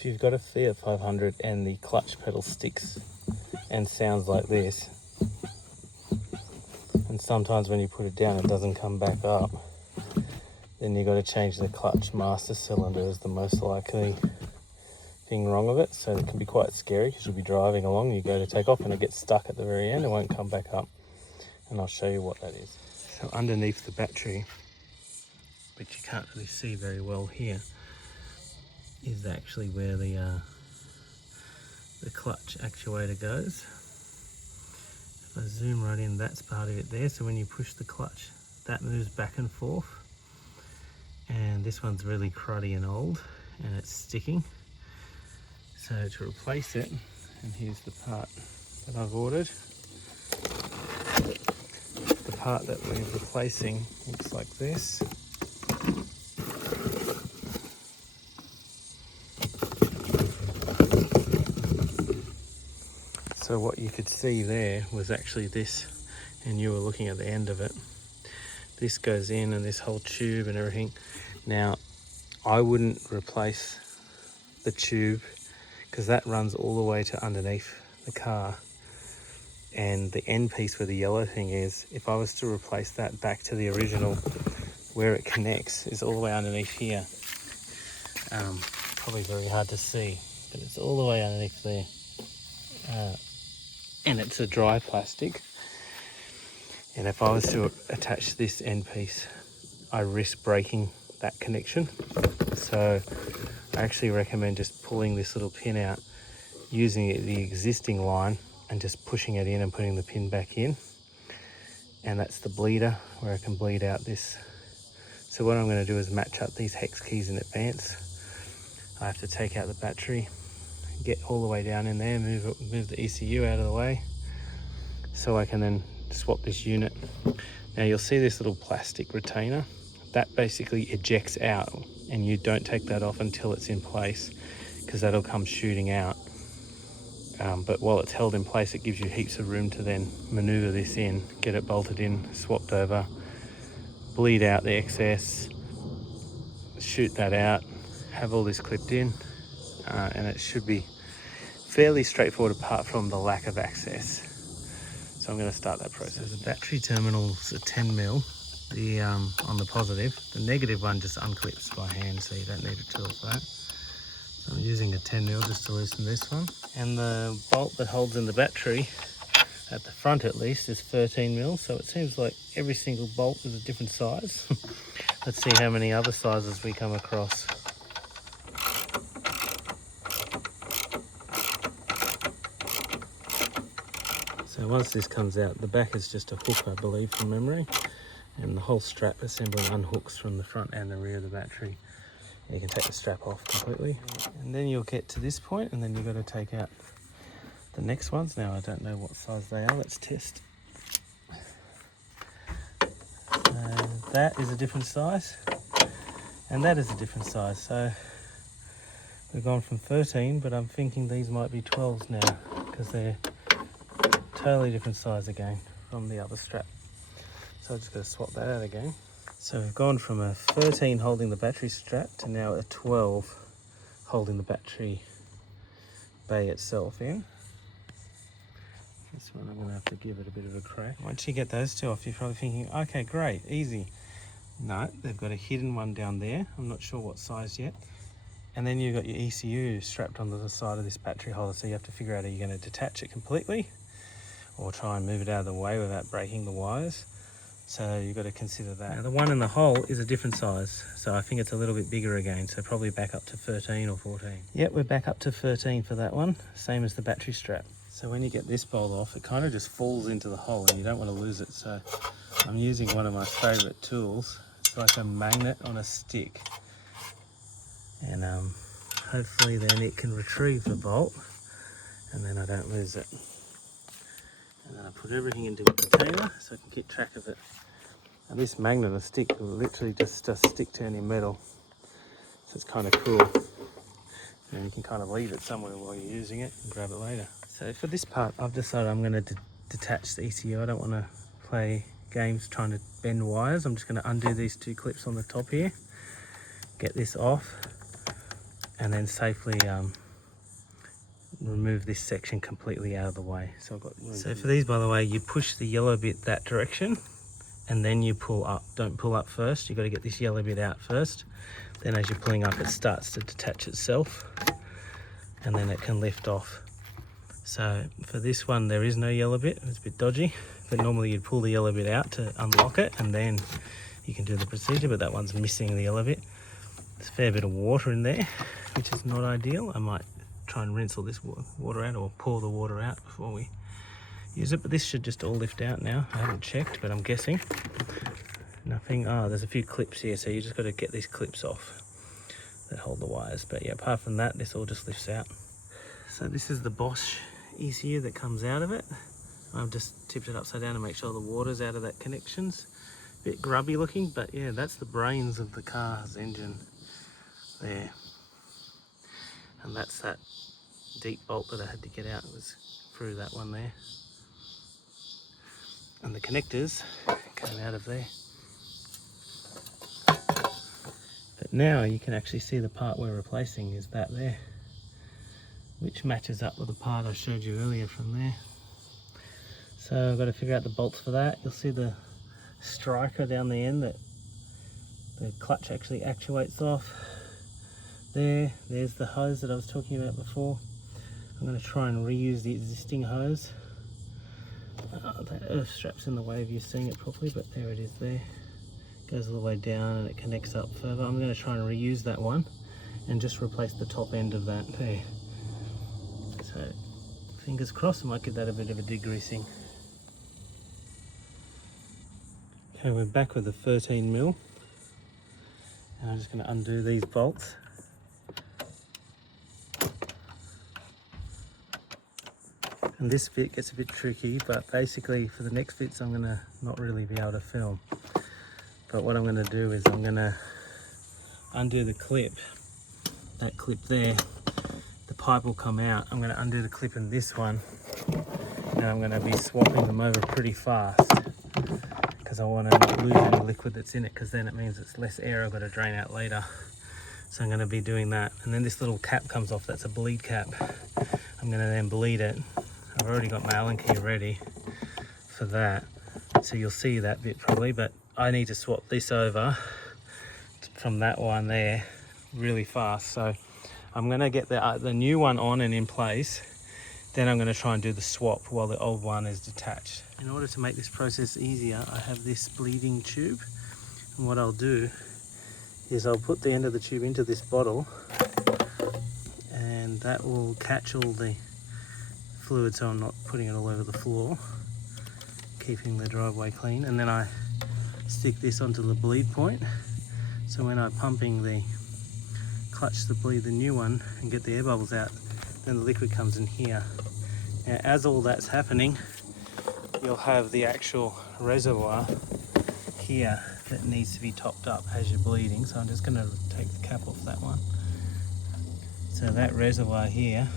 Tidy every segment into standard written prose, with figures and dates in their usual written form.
if you've got a Fiat 500 and the clutch pedal sticks and sounds like this, and sometimes when you put it down it doesn't come back up, then you've got to change the clutch master cylinder is the most likely thing wrong with it. So it can be quite scary because you'll be driving along, you go to take off and it gets stuck at the very end, it won't come back up. And I'll show you what that is. So underneath the battery, which you can't really see very well here, is actually where the clutch actuator goes. If I zoom right in, that's part of it there. So when you push the clutch, that moves back and forth. And this one's really cruddy and old, and it's sticking. So to replace it, and here's the part that I've ordered. The part that we're replacing looks like this. So what you could see there was actually this, and you were looking at the end of it. This goes in, and this whole tube and everything. Now, I wouldn't replace the tube because that runs all the way to underneath the car. And the end piece where the yellow thing is, if I was to replace that back to the original, where it connects is all the way underneath here. Probably very hard to see, but it's all the way underneath there. And it's a dry plastic. And if I was to attach this end piece, I risk breaking that connection. So I actually recommend just pulling this little pin out, using the existing line and just pushing it in and putting the pin back in. And that's the bleeder where I can bleed out this. So what I'm going to do is match up these hex keys in advance. I have to take out the battery, get all the way down in there, move the ECU out of the way, so I can then swap this unit. Now you'll see this little plastic retainer that basically ejects out, and you don't take that off until it's in place, because that'll come shooting out. But while it's held in place, it gives you heaps of room to then maneuver this in, get it bolted in, swapped over, bleed out the excess, shoot that out, have all this clipped in, and it should be fairly straightforward apart from the lack of access. So I'm going to start that process. So the battery terminal's a 10mm, on the positive. The negative one just unclips by hand, so you don't need a tool for that. So I'm using a 10mm just to loosen this one. And the bolt that holds in the battery, at the front at least, is 13mm, so it seems like every single bolt is a different size. Let's see how many other sizes we come across. So once this comes out, the back is just a hook, I believe, from memory, and the whole strap assembly unhooks from the front and the rear of the battery. You can take the strap off completely, and then you'll get to this point, and then you've got to take out the next ones. Now I don't know what size they are, let's test. That is a different size, and that is a different size. So we've gone from 13, but I'm thinking these might be 12s now, because they're totally different size again from the other strap. So I'm just going to swap that out again. So we've gone from a 13 holding the battery strap to now a 12 holding the battery bay itself in. This one I'm going to have to give it a bit of a crack. Once you get those two off, you're probably thinking, okay, great, easy. No, they've got a hidden one down there. I'm not sure what size yet. And then you've got your ECU strapped onto the side of this battery holder, so you have to figure out, are you going to detach it completely or try and move it out of the way without breaking the wires? So you've got to consider that. Now the one in the hole is a different size, so I think it's a little bit bigger again, so probably back up to 13 or 14. Yep, we're back up to 13 for that one, same as the battery strap. So when you get this bolt off, it kind of just falls into the hole and you don't want to lose it. So I'm using one of my favorite tools. It's like a magnet on a stick. And hopefully then it can retrieve the bolt and then I don't lose it. And then I put everything into a container so I can keep track of it. And this magnet or stick will literally just stick turning metal. So it's kind of cool. And you can kind of leave it somewhere while you're using it and grab it later. So for this part, I've decided I'm going to detach the ECU. I don't want to play games trying to bend wires. I'm just going to undo these two clips on the top here, get this off, and then safely remove this section completely out of the way. So for these, by the way, you push the yellow bit that direction and then you pull up. Don't pull up first. You've got to get this yellow bit out first. Then as you're pulling up, it starts to detach itself and then it can lift off. So for this one, there is no yellow bit. It's a bit dodgy, but normally you'd pull the yellow bit out to unlock it and then you can do the procedure, but that one's missing the yellow bit. There's a fair bit of water in there, which is not ideal. I might try and rinse all this water out or pour the water out before we use it, but this should just all lift out now. I haven't checked, but I'm guessing nothing. There's a few clips here, so you just got to get these clips off that hold the wires. But yeah, apart from that, this all just lifts out. So this is the Bosch ECU that comes out of it. I've just tipped it upside down to make sure the water's out of that connections. Bit grubby looking, but yeah, that's the brains of the car's engine there. And that's that deep bolt that I had to get out. It was through that one there. And the connectors came out of there. But now you can actually see the part we're replacing is that there, which matches up with the part I showed you earlier from there. So I've got to figure out the bolts for that. You'll see the striker down the end that the clutch actually actuates off. There's the hose that I was talking about before. I'm going to try and reuse the existing hose. That earth strap's in the way of you seeing it properly, but there it is there. Goes all the way down and it connects up further. I'm going to try and reuse that one and just replace the top end of that there. So fingers crossed, I might give that a bit of a degreasing. Okay, we're back with the 13mm. And I'm just going to undo these bolts. And this bit gets a bit tricky, but basically for the next bits I'm going to not really be able to film. But what I'm going to do is I'm going to undo the clip, that clip there. The pipe will come out. I'm going to undo the clip in this one, and I'm going to be swapping them over pretty fast because I want to not lose any liquid that's in it, because then it means it's less air I've got to drain out later. So I'm going to be doing that. And then this little cap comes off, that's a bleed cap. I'm going to then bleed it. I've already got my Allen key ready for that, so you'll see that bit probably, but I need to swap this over from that one there really fast. So I'm going to get the new one on and in place, then I'm going to try and do the swap while the old one is detached. In order to make this process easier, I have this bleeding tube, and what I'll do is I'll put the end of the tube into this bottle, and that will catch all the fluid so I'm not putting it all over the floor, keeping the driveway clean. And then I stick this onto the bleed point, so when I'm pumping the clutch to bleed the new one and get the air bubbles out, then the liquid comes in here. Now as all that's happening, you'll have the actual reservoir here that needs to be topped up as you're bleeding. So I'm just going to take the cap off that one. So that reservoir here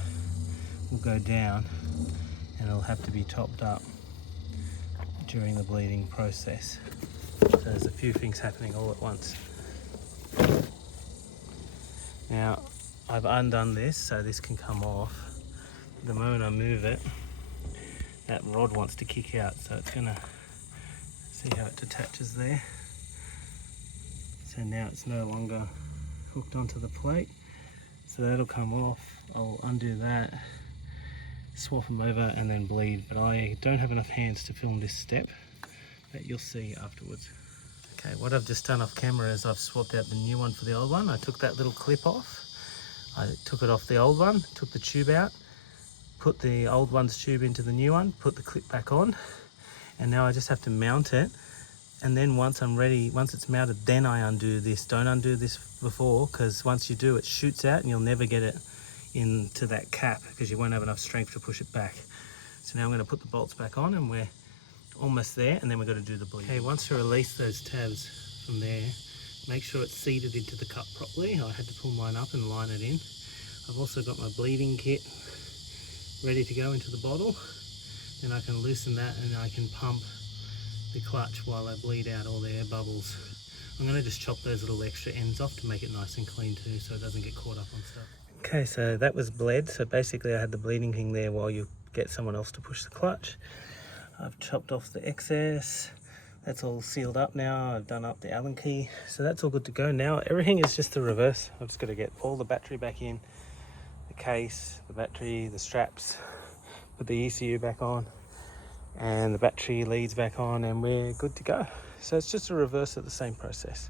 will go down and it'll have to be topped up during the bleeding process. So there's a few things happening all at once. Now I've undone this so this can come off. The moment I move it, that rod wants to kick out, so it's gonna see how it detaches there. So now it's no longer hooked onto the plate, so that'll come off. I'll undo that, swap them over and then bleed, but I don't have enough hands to film this step, but you'll see afterwards. Okay, what I've just done off camera is I've swapped out the new one for the old one. I took that little clip off, I took it off the old one, took the tube out, put the old one's tube into the new one, put the clip back on, and now I just have to mount it. And then once I'm ready, once it's mounted, then I undo this. Don't undo this before, because once you do, it shoots out and you'll never get it into that cap because you won't have enough strength to push it back. So now I'm going to put the bolts back on and we're almost there, and then we've got to do the bleed. Okay, once you release those tabs from there, make sure it's seated into the cup properly. I had to pull mine up and line it in. I've also got my bleeding kit ready to go into the bottle. Then I can loosen that and I can pump the clutch while I bleed out all the air bubbles. I'm going to just chop those little extra ends off to make it nice and clean too, so it doesn't get caught up on stuff. Okay, so that was bled. So basically I had the bleeding thing there while you get someone else to push the clutch. I've chopped off the excess. That's all sealed up now. I've done up the Allen key. So that's all good to go. Now everything is just the reverse. I've just got to get all the battery back in, the case, the battery, the straps, put the ECU back on, and the battery leads back on, and we're good to go. So it's just a reverse of the same process.